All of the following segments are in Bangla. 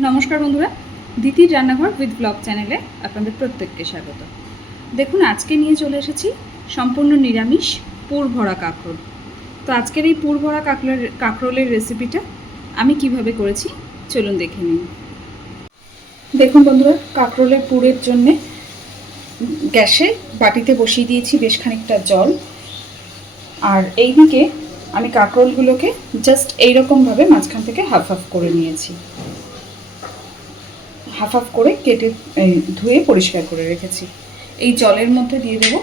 নমস্কার বন্ধুরা, দিতির রান্নাঘর উইথ ব্লগ চ্যানেলে আপনাদের প্রত্যেককে স্বাগত। দেখুন, আজকে নিয়ে চলে এসেছি সম্পূর্ণ নিরামিষ পুর ভরা কাঁকরোল। তো আজকের এই পুর ভরা কাঁকরোলের রেসিপিটা আমি কিভাবে করেছি চলুন দেখে নিন। দেখুন বন্ধুরা, কাঁকরোলের পুরের জন্যে গ্যাসে বাটিতে বসিয়ে দিয়েছি বেশ খানিকটা জল। আর এইদিকে আমি কাঁকরোলগুলোকে জাস্ট এইরকমভাবে মাঝখান থেকে হাফ হাফ করে নিয়েছি, হাফ হাফ করে কেটে ধুয়ে পরিষ্কার করে রেখেছি। এই জলের মধ্যে দিয়ে দেবো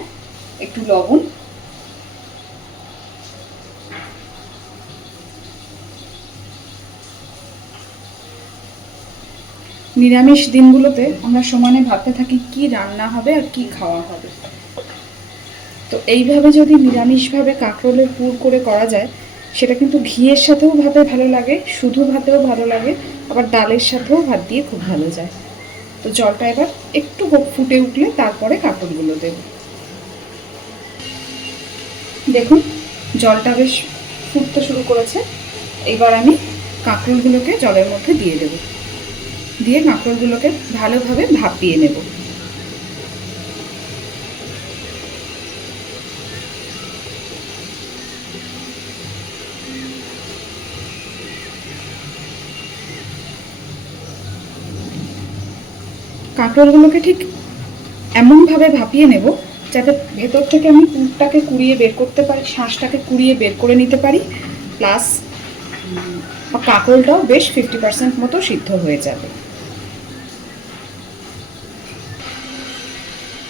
একটু লবণ, নিরামিষ দিনগুলোতে আমরা সমানে ভাবতে থাকি কি রান্না হবে আর কি খাওয়া হবে। তো এইভাবে যদি নিরামিষভাবে কাঁকরোলের পুর করে করা যায়, সেটা কিন্তু ঘিয়ের সাথেও ভাতে ভালো লাগে, শুধু ভাতেও ভালো লাগে, আবার ডালের সাথেও ভাত দিয়ে খুব ভালো যায়। তো জলটা এবার একটু ফুটে উঠলে তারপরে কাঁকরোলগুলো দেব। দেখুন জলটা বেশ ফুটতে শুরু করেছে। এবার আমি কাঁকরোলগুলোকে জলের মধ্যে দিয়ে দেব, দিয়ে কাঁকরোলগুলোকে ভালোভাবে ভাপিয়ে নেব। কাঁকরোলগুলোকে ঠিক এমনভাবে ভাপিয়ে নেব যাতে ভেতর থেকে আমি পুরটাকে কুড়িয়ে বের করতে পারি, শাঁসটাকে কুড়িয়ে বের করে নিতে পারি, প্লাস কাঁকরোলটাও বেশ 50% মতো সিদ্ধ হয়ে যাবে।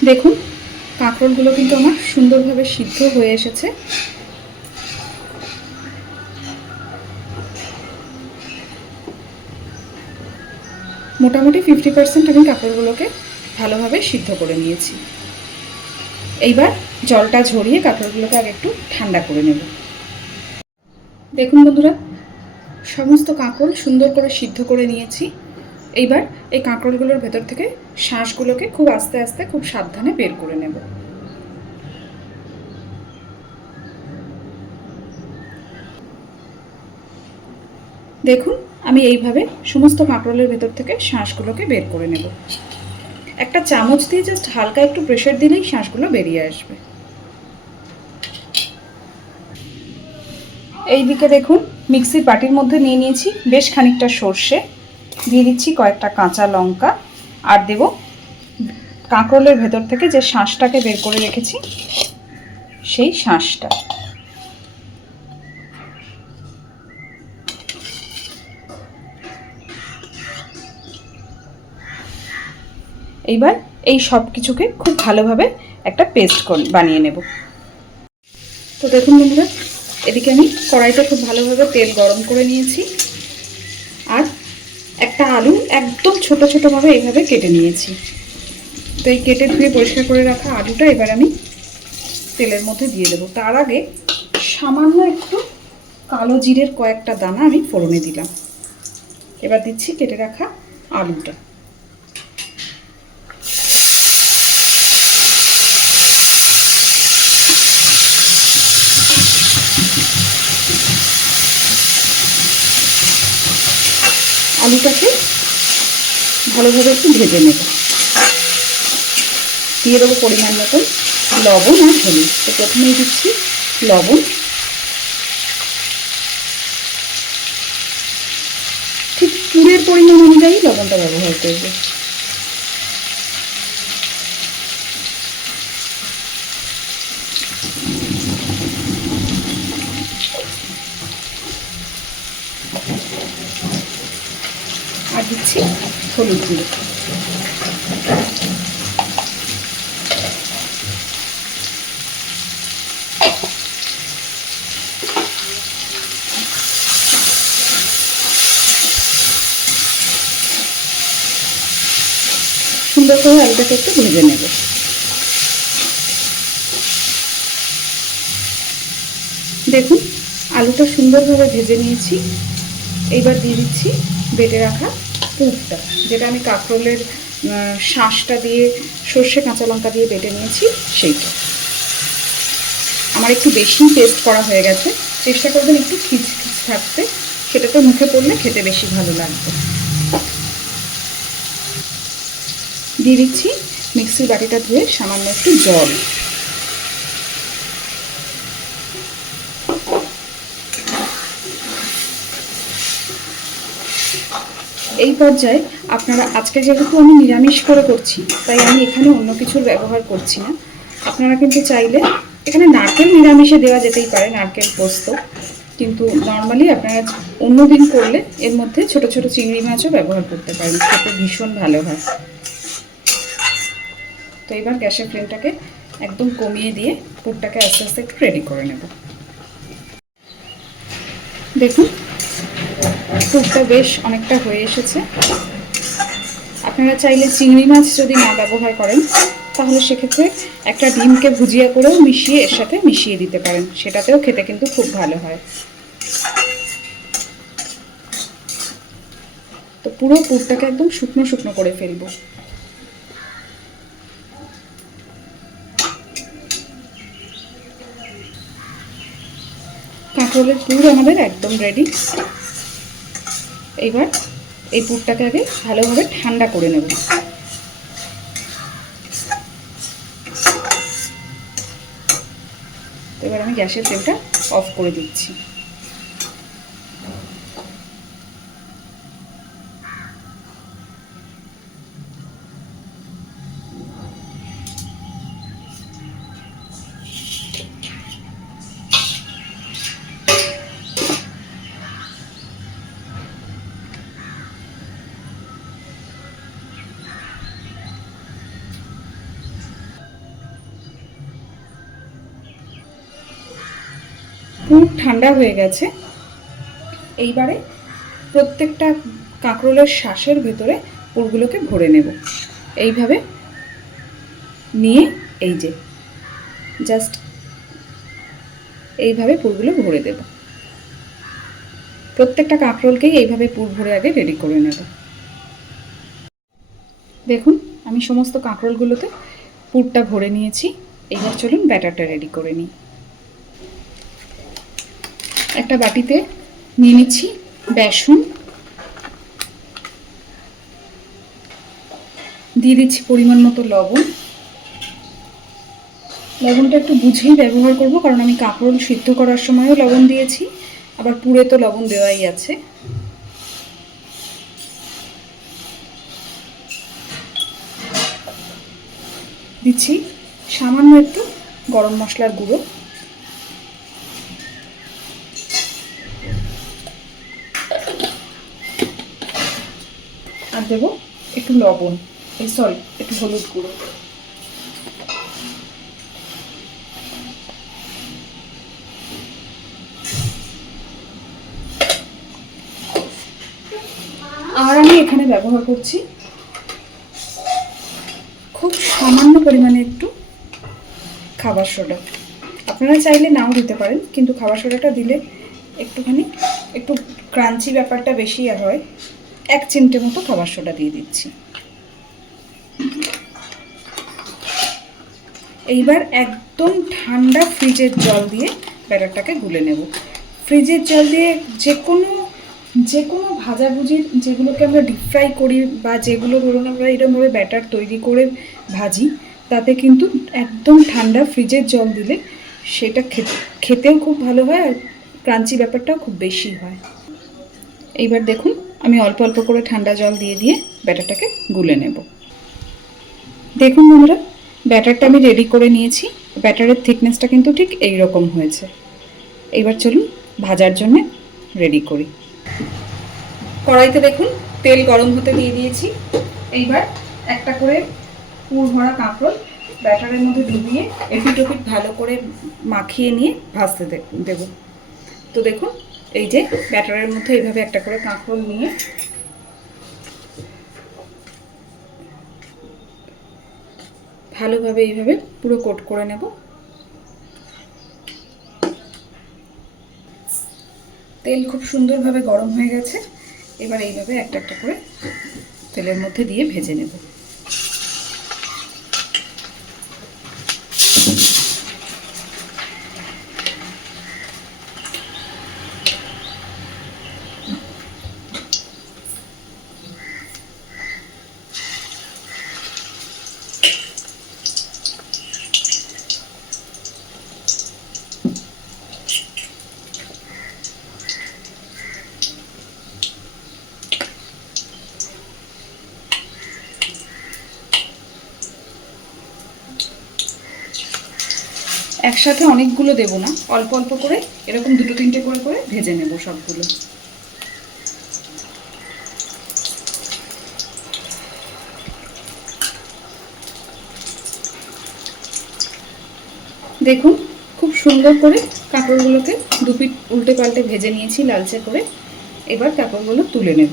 দেখুন কাঁকরোলগুলো কিন্তু আমার সুন্দরভাবে সিদ্ধ হয়ে এসেছে। মোটামুটি 50% আমি কাঁকরোলগুলোকে ভালোভাবে সিদ্ধ করে নিয়েছি। এইবার জলটা ঝরিয়ে কাঁকরোলগুলোকে আগে একটু ঠান্ডা করে নেব। দেখুন বন্ধুরা, সমস্ত কাঁকরোল সুন্দর করে সিদ্ধ করে নিয়েছি। এইবার এই কাঁকরোলগুলোর ভেতর থেকে শাঁসগুলোকে খুব আস্তে আস্তে খুব সাবধানে বের করে নেব। দেখুন আমি এইভাবে সমস্ত কাঁকরোলের ভেতর থেকে শাঁসগুলোকে বের করে নেব। একটা চামচ দিয়ে জাস্ট হালকা একটু প্রেসার দিলেই শাঁসগুলো বেরিয়ে আসবে। এইদিকে দেখুন মিক্সির বাটির মধ্যে নিয়ে নিয়েছি বেশ খানিকটা সর্ষে, দিয়ে দিচ্ছি কয়েকটা কাঁচা লঙ্কা, আর দেব কাঁকরোলের ভেতর থেকে যে শাঁসটাকে বের করে রেখেছি সেই শাঁসটা। এইবার এই সব কিছুকে খুব ভালোভাবে একটা পেস্ট বানিয়ে নেব। তো দেখুন বন্ধুরা, এদিকে আমি কড়াইতে খুব ভালোভাবে তেল গরম করে নিয়েছি, আর একটা আলু একদম ছোট ছোটোভাবে এইভাবে কেটে নিয়েছি। তো এই কেটে ধুয়ে পরিষ্কার করে রাখা আলুটা এবার আমি তেলের মধ্যে দিয়ে দেবো। তার আগে সামান্য একটু কালো জিরের কয়েকটা দানা আমি ফোড়নে দিলাম। এবার দিচ্ছি কেটে রাখা আলুটা। আলুটাকে ভালোভাবে একটু ভেজে নেব। দিয়ে দেবো পরিমাণ মতন লবণ আর হলুদ। তো প্রথমেই দিচ্ছি লবণ, ঠিক পুরের পরিমাণ অনুযায়ী লবণটা ব্যবহার করব। আর দিচ্ছি হলুদ গুঁড়ো। সুন্দর করে আলুটাকে একটু ভেজে নেব। দেখুন আলুটা সুন্দরভাবে ভেজে নিয়েছি। এইবার দিয়ে দিচ্ছি বেটে রাখা পুরটা, যেটা আমি কাঁকরোলের শাঁসটা দিয়ে সর্ষে কাঁচা লঙ্কা দিয়ে বেটে নিয়েছি সেইটা। আমার একটু বেশি পেস্ট করা হয়ে গেছে, চেষ্টা করবেন একটু খিচখিচ থাকতে, সেটা তো মুখে পড়লে খেতে বেশি ভালো লাগবে। দিয়ে দিচ্ছি মিক্সির বাটিটা ধুয়ে সামান্য একটু জল। এই পর্যায়ে আপনারা, আজকে যেহেতু আমি নিরামিষ করে করছি তাই আমি এখানে অন্য কিছুর ব্যবহার করছি না। আপনারা কিন্তু চাইলে এখানে নারকেল নিরামিষে দেওয়া যেতেই পারে, নারকেল পোস্ত, কিন্তু নর্মালি আপনারা অন্য দিন করলে এর মধ্যে ছোট ছোট চিংড়ি মাছও ব্যবহার করতে পারেন, খেতে ভীষণ ভালো হয়। তো এবার গ্যাসের ফ্লেমটাকে একদম কমিয়ে দিয়ে পুরটাকে আস্তে আস্তে একটু রেডি করে নেব। দেখুন পুরটা বেশ অনেকটা হয়ে এসেছে। আপনারা চাইলে চিংড়ি মাছ যদি না ব্যবহার করেন তাহলে সেক্ষেত্রে একটা ডিমকে ভুজিয়া করেও মিশিয়ে এর সাথে মিশিয়ে দিতে পারেন, সেটাতেও খেতে কিন্তু খুব ভালো হয়। তো পুরো পুরটাকে একদম শুকনো শুকনো করে ফেলবো। কাঁকরোলের পুর আমাদের একদম রেডি। এইবার এই পুরটাকে আগে ভালোভাবে ঠান্ডা করে নেব। তো এবার আমি গ্যাসের ফ্লেমটা অফ করে দিচ্ছি। পুর ঠান্ডা হয়ে গেছে। এইবারে প্রত্যেকটা কাঁকরোলের শ্বাসের ভেতরে পুরগুলোকে ভরে নেব। এইভাবে নিয়ে এই যে জাস্ট এইভাবে পুরগুলো ভরে দেব। প্রত্যেকটা কাঁকরোলকেই এইভাবে পুর ভরে আগে রেডি করে নেব। দেখুন আমি সমস্ত কাঁকরোলগুলোতে পুরটা ভরে নিয়েছি। এবার চলুন ব্যাটারটা রেডি করে নিই। একটা বাটিতে নিয়ে নিচ্ছি বেসন, দিয়ে দিচ্ছি পরিমাণ মতো লবণ। লবণটা একটু বুঝেই ব্যবহার করব, কারণ আমি কাঁকরোল সিদ্ধ করার সময়ও লবণ দিয়েছি, আবার পুরে তো লবণ দেওয়াই আছে। দিচ্ছি সামান্য একটু গরম মশলার গুঁড়ো, আর দেবো একটু লবণ, একটু হলুদ গুঁড়ো। আর আমি এখানে ব্যবহার করছি খুব সামান্য পরিমাণে একটু খাবার সোডা। আপনারা চাইলে নাও দিতে পারেন, কিন্তু খাবার সোডাটা দিলে একটুখানি একটু ক্রাঞ্চি ব্যাপারটা বেশি হয়। 1 চিমটে মতো খাবার সোডা দিয়ে দিচ্ছি। এইবার একদম ঠান্ডা ফ্রিজের জল দিয়ে ব্যাটারটাকে গুলে নেব। ফ্রিজের জল দিয়ে যে কোনো ভাজাভুজির, যেগুলোকে আমরা ডিপ ফ্রাই করি বা যেগুলো ধরুন আমরা এরকমভাবে ব্যাটার তৈরি করে ভাজি, তাতে কিন্তু একদম ঠান্ডা ফ্রিজের জল দিলে সেটা খেতেও খুব ভালো হয়, আর ক্রাঞ্চি ব্যাপারটাও খুব বেশি হয়। এইবার দেখুন আমি অল্প অল্প করে ঠান্ডা জল দিয়ে দিয়ে ব্যাটারটাকে গুলে নেব। দেখুন বন্ধুরা, ব্যাটারটা আমি রেডি করে নিয়েছি। ব্যাটারের থিকনেসটা কিন্তু ঠিক এই রকম হয়েছে। এইবার চলুন ভাজার জন্য রেডি করি। কড়াইতে দেখুন তেল গরম হতে দিয়ে দিয়েছি। এইবার একটা করে পুর ভরা কাঁকরোল ব্যাটারের মধ্যে ডুবিয়ে এপিট ওপিট ভালো করে মাখিয়ে নিয়ে ভাজতে দেব। তো দেখুন এই যে ব্যাটারের মধ্যে এইভাবে একটা করে কাঁকরোল নিয়ে ভালোভাবে এইভাবে পুরো কোট করে নেব। তেল খুব সুন্দরভাবে গরম হয়ে গেছে। এবার এইভাবে একটা একটা করে তেলের মধ্যে দিয়ে ভেজে নেব। একসাথে অনেকগুলো দেব না, অল্প অল্প করে এরকম 2-3টে করে করে ভেজে নেব সবগুলো। দেখুন খুব সুন্দর করে কাঁকড়গুলোকে দুপিট উল্টে পাল্টে ভেজে নিয়েছি লালচে করে। এবার কাঁকড়গুলো তুলে নেব।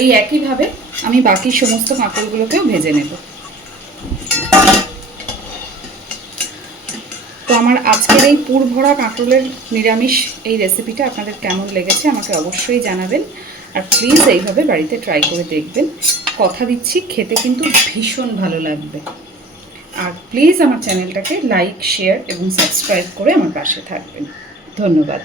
এই একইভাবে আমি বাকি সমস্ত কাঁকড়গুলোকেও ভেজে নেব। তো আমার আজকের এই পুর ভরা কাঁকরোলের নিরামিষ এই রেসিপিটা আপনাদের কেমন লেগেছে আমাকে অবশ্যই জানাবেন। আর প্লিজ এইভাবে বাড়িতে ট্রাই করে দেখবেন। কথা দিচ্ছি খেতে কিন্তু ভীষণ ভালো লাগবে। আর প্লিজ আমার চ্যানেলটাকে লাইক, শেয়ার এবং সাবস্ক্রাইব করে আমার পাশে থাকবেন। ধন্যবাদ।